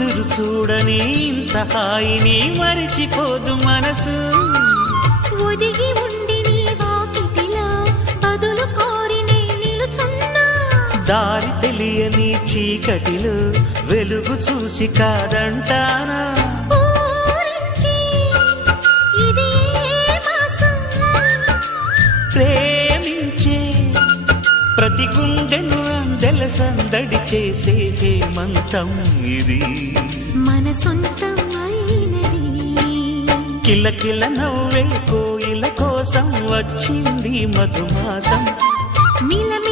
కుదురు చూడని ఇంత హాయిని మరిచిపోదు మనసు ఒదిగి ఉండి నీ వాకిటిలో బదులు కోరి నే నిలుచున్నా దారి తెలియని చీకటిలో వెలుగు చూసి కాదంటానా ఊరించి ఇది ఏ మాసం ప్రేమించే ప్రతి గుండెను అందెల సందడి చేసే హేమంతం ఇది మన సొంతం అయినది కిలకిల నవ్వే కోయిల కోసం వచ్చింది మధుమాసం మిలమిల